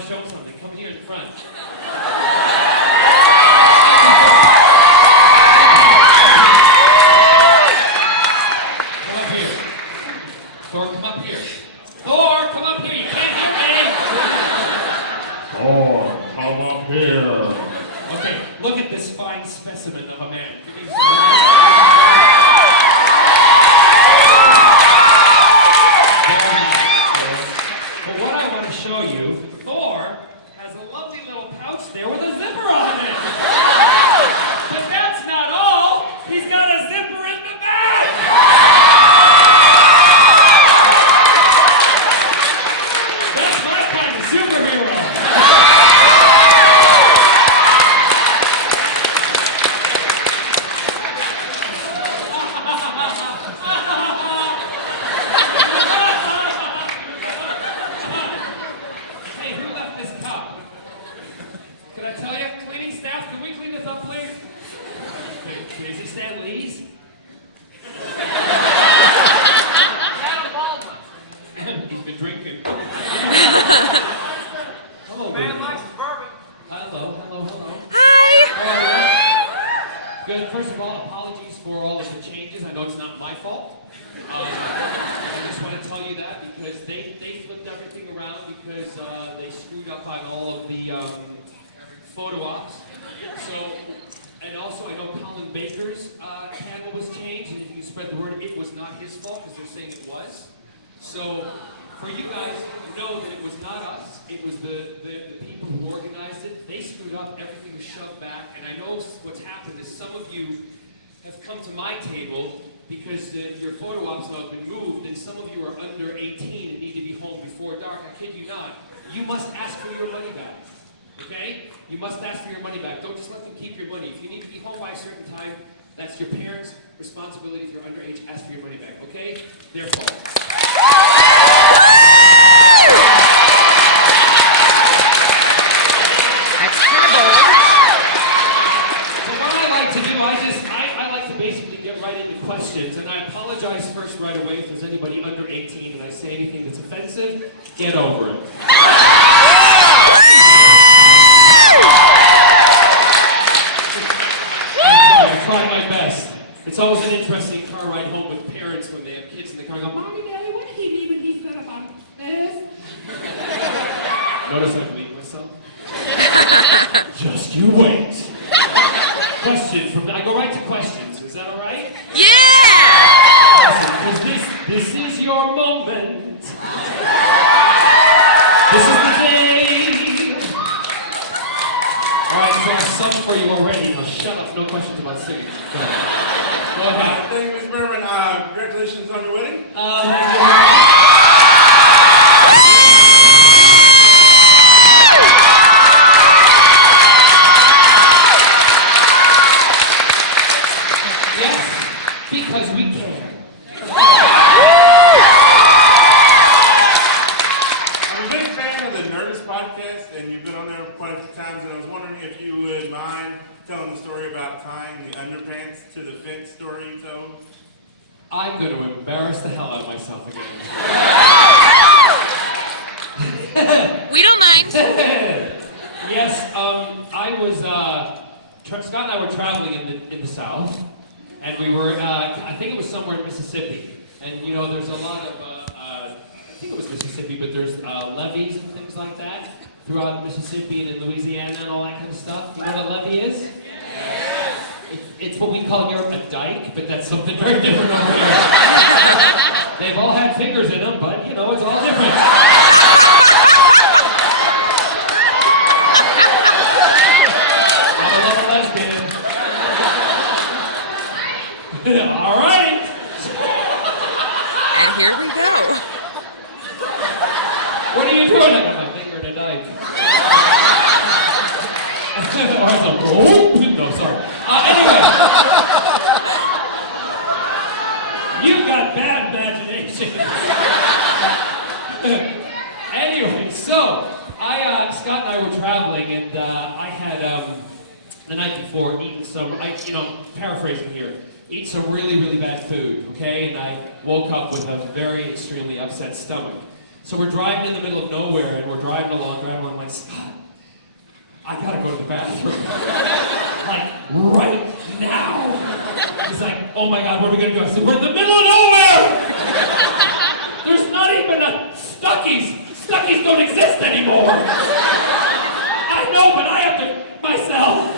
to show something, come here in front. Come up here. Thor, come up here. Thor, come up here. You can't hear me. Thor, come up here. Okay, look at this fine specimen of a man. But what I want to show you, Thor has a lovely little pouch there with a zipper on it. But that's not all. He's got a zipper in the back. That's my kind of superhero. Hey, who left this cup? Can I tell you, cleaning staff, can we clean this up, please? Okay, is he stand, ladies? Adam Baldwin. He's been drinking. Hello, Man baby. likes his bourbon. Hello. Hi! How are you? Good. First of all, apologies for all of the changes. I know it's not my fault. I just want to tell you that because they flipped everything around because they screwed up on all of the photo ops. So, and also I know Colin Baker's handle was changed, and if you spread the word, it was not his fault because they're saying it was. So, for you guys, know that it was not us. It was the people who organized it. They screwed up. Everything was shoved back. And I know what's happened is some of you have come to my table because your photo ops now have been moved, and some of you are under 18 and need to be home before dark. I kid you not. You must ask for your money back. Okay? You must ask for your money back. Don't just let them keep your money. If you need to be home by a certain time, that's your parents' responsibility. If you're underage, ask for your money back. Okay? Their fault. That's kind of bold. So what I like to do, I like to basically get right into questions, and I apologize first right away if there's anybody under 18 and I say anything that's offensive. Get over it. I try my best. It's always an interesting car ride home with parents when they have kids in the car and go, Mommy, Daddy, what did he mean when he said about this? Notice I believe myself? Just you wait. Questions from, I go right to questions. Is that all right? Yeah! Because this is your moment. This is the day. All right, so I've sung for you already. Now shut up. No questions about singing. Go ahead. Go ahead. Thank you, Ms. Barrowman. Congratulations on your wedding. Thank you. Yes, because we can. I'm a big fan of the Nerdist podcast, and you've been on there quite a few times, and I was wondering if you would mind telling the story about tying the underpants to the fence story you told. I'm going to embarrass the hell out of myself again. We don't mind. Yes, I was, Scott and I were traveling in the South, and we were, I think it was somewhere in Mississippi, and you know, there's a lot of, I think it was Mississippi, but there's levees and things like that throughout Mississippi and in Louisiana and all that kind of stuff. You know what a levee is? It's what we call here a dike, but that's something very different over here. They've all had fingers in them, but you know, it's all different. I'm a little lesbian. All right. And here we go. What are you doing? I got my finger in a dike. Oh, no, sorry. Anyway. You've got bad imagination. Anyway, so Scott and I were traveling, and I had the night before eaten some, paraphrasing here, eat some really, really bad food, okay? And I woke up with a very extremely upset stomach. So we're driving in the middle of nowhere, and we're driving along, I'm like, Scott, I gotta go to the bathroom. Like, right now. He's like, oh my God, where are we gonna go? I said, we're in the middle of nowhere! There's not even a Stuckey's. Stuckey's don't exist anymore. I know, but I have to myself.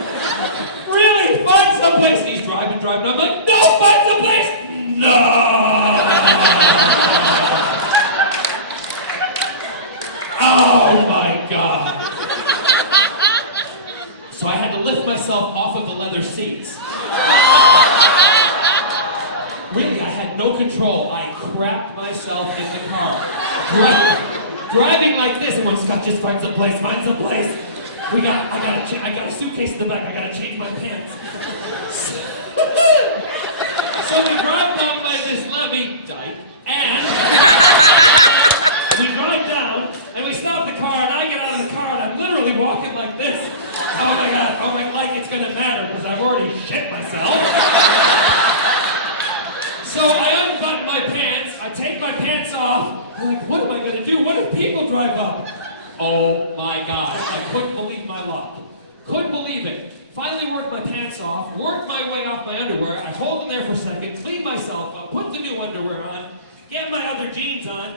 Really? Find someplace. And he's driving. I'm like, no, find someplace. No. Oh my God. So I had to lift myself off of the leather seats. Really, I had no control. I crapped myself in the car. Driving like this, and when Scott just find some place. I got a suitcase in the back, I gotta change my pants. So we drive down by this levee dike, and we drive down, and we stop the car, and I get out of the car, and I'm literally walking like this. Oh my God, like it's gonna matter, because I've already shit myself. So I unbutton my pants, I take my pants off, I'm like, what am I gonna do? What if people drive up? Oh my God, I couldn't believe my luck. Couldn't believe it. Finally worked my pants off, worked my way off my underwear, I hold them there for a second, clean myself up, put the new underwear on, get my other jeans on.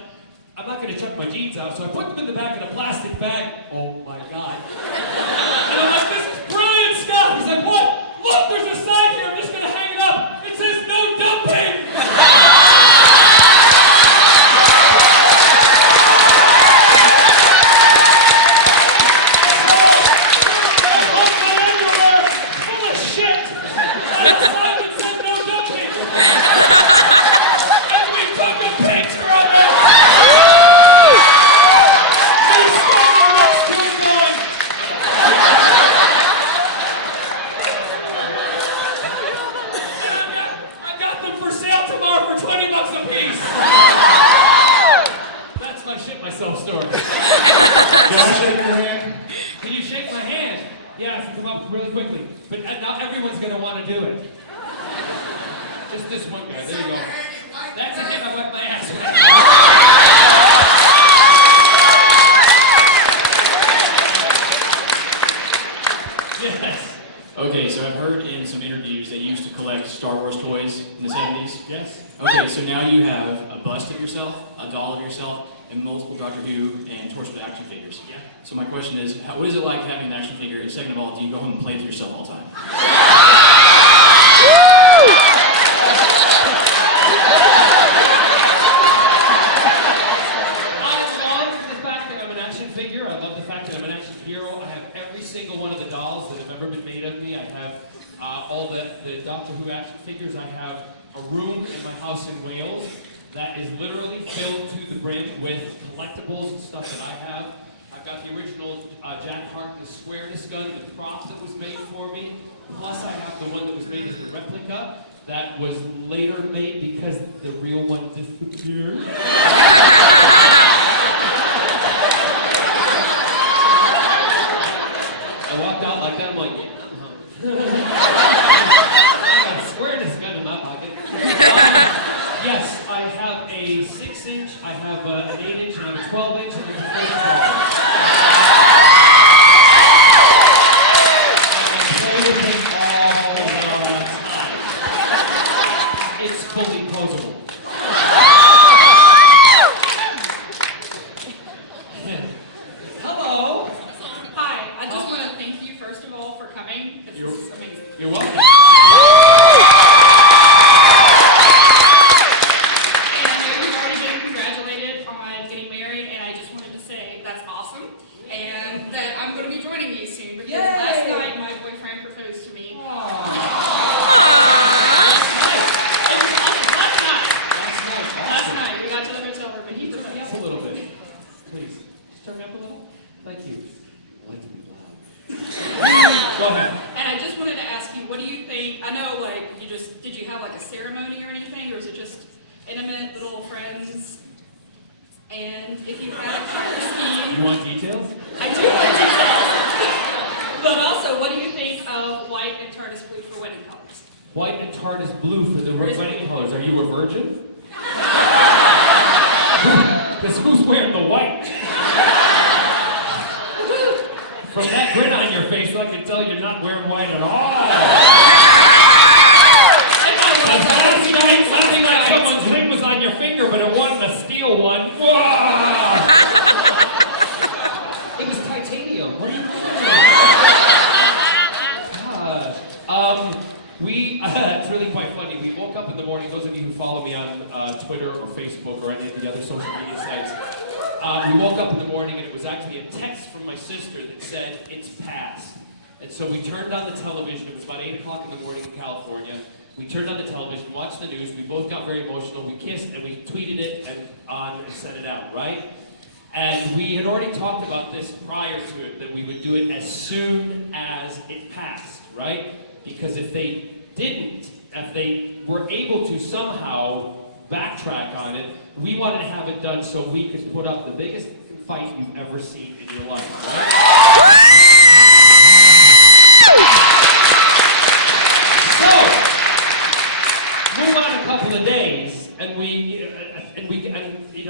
I'm not gonna chuck my jeans out, so I put them in the back of a plastic bag. Oh my God. And I'm like, this is brilliant stuff. He's like, what? Look, there's a sign here, I'm just gonna hang it up. It says no dumping. Really quickly, but not everyone's gonna want to do it. Just this one guy. There you go. That's it. I wiped my ass with. Yes. Okay, so I've heard in some interviews that you used to collect Star Wars toys in the 70s. Yes. Okay, so now you have a bust of yourself, a doll of yourself, and multiple Doctor Who and torso action figures. Yeah. So my question is, what is it like having an action figure? And second of all, do you go home and play with yourself all the time? I love the fact that I'm an action figure. I love the fact that I'm an action hero. I have every single one of the dolls that have ever been made of me. I have all the Doctor Who action figures. I have a room in my house in Wales that is literally filled to the brim with collectibles and stuff that I have. I've got the original Jack Harkness squareness gun, the prop that was made for me. Plus I have the one that was made as the replica that was later made because the real one disappeared. I walked out like that, I'm like, I got a squareness gun in my pocket. Yes, I have a 6-inch, I have an 8-inch, and I have a 12-inch, and I have a 3-inch. It's fully posable. Hello. Hi, I just want to thank you first of all for coming. This is amazing. You're welcome. And I know you've already been congratulated on getting married, and I just wanted to say that's awesome, and that I'm going to be joining you soon because last night my boyfriend proposed to me. Last night we got to the hotel room and he proposed. Just a little bit. Please. Just turn me up a little. Thank you. I like to be loud. Go ahead. And I just wanted to ask you, what do you think? I know, like, did you have like a ceremony or anything, or was it just intimate little friends? And if you had a fire scheme, You want details? I do want details. But also, what do you think of white and TARDIS blue for wedding colors? White and TARDIS blue for the wedding colors. Are you a virgin? Because who's wearing the white? From that grin on your face, I can tell you're not wearing white at all. Last night, something like someone's ring was on your finger, but it wasn't a steel one. Whoa! It was titanium. What are you doing? It's really quite funny. We woke up in the morning, those of you who follow me on Twitter or Facebook or any of the other social media sites, we woke up in the morning and it was actually a text from my sister that said, it's past. And so we turned on the television. It was about 8 o'clock in the morning in California. We turned on the television, watched the news. We both got very emotional. We kissed and we tweeted it and sent it out, right? And we had already talked about this prior to it, that we would do it as soon as it passed, right? Because if they didn't, if they were able to somehow backtrack on it, we wanted to have it done so we could put up the biggest fight you've ever seen in your life, right? So, move on a couple of days, and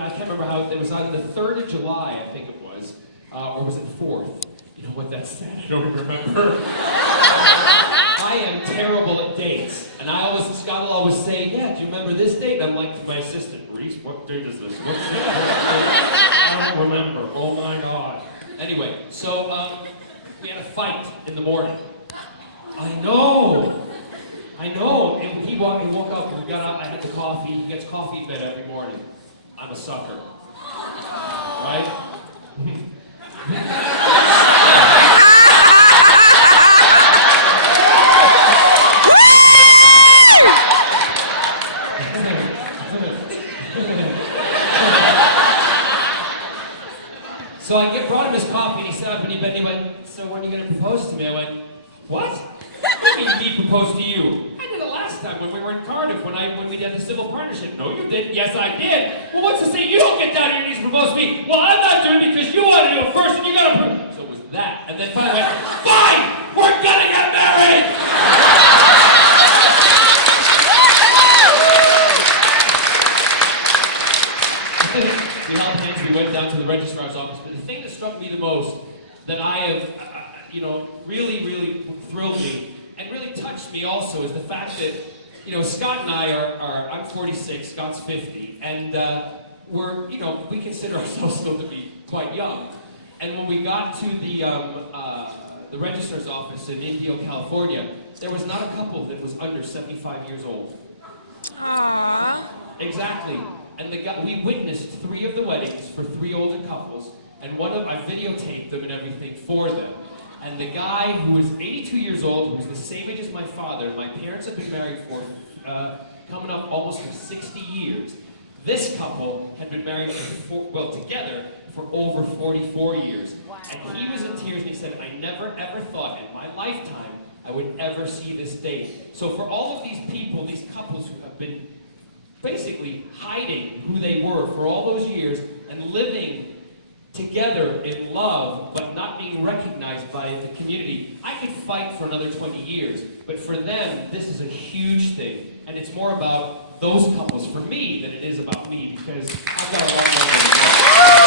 I can't remember how it was either the 3rd of July, I think it was, or was it the 4th? You know what that said? I don't remember. I am terrible at dates, and Scott will always say, "Yeah, do you remember this date?" And I'm like to my assistant, "Reese, what date is this? What's this? I don't remember. Oh my God." Anyway, so we had a fight in the morning. I know. And he woke up, and we got up. I had the coffee. He gets coffee in bed every morning. I'm a sucker, right? So I brought him his coffee, and he sat up in bed, and he went, "So when are you going to propose to me?" I went, "What? What do you mean he proposed to you?" "I did it last time when we were in Cardiff, when we did the civil partnership." "No, you didn't." "Yes, I did." "Well, what's to say you don't get down on your knees and propose to me?" "Well, I'm not doing it because you want to do it first, and you got to prove." So it was that. And then finally I went, "Fine! We're gonna get married!" We held hands, we went down to the registrar's office, but the thing that struck me the most, that I have, really, really thrilled me, and really touched me also, is the fact that, Scott and I are I'm 46, Scott's 50, and we consider ourselves still to be quite young. And when we got to the registrar's office in Indio, California, there was not a couple that was under 75 years old. Aww. Exactly. And we witnessed 3 of the weddings for 3 older couples, and I videotaped them and everything for them. And the guy who was 82 years old, who was the same age as my father, my parents have been married for, coming up almost for 60 years. This couple had been married together for over 44 years. Wow. And he was in tears and he said, "I never ever thought in my lifetime I would ever see this day." So for all of these people, these couples who have been basically hiding who they were for all those years and living together in love, but not being recognized by the community. I could fight for another 20 years, but for them, this is a huge thing. And it's more about those couples for me than it is about me, because I've got a lot more.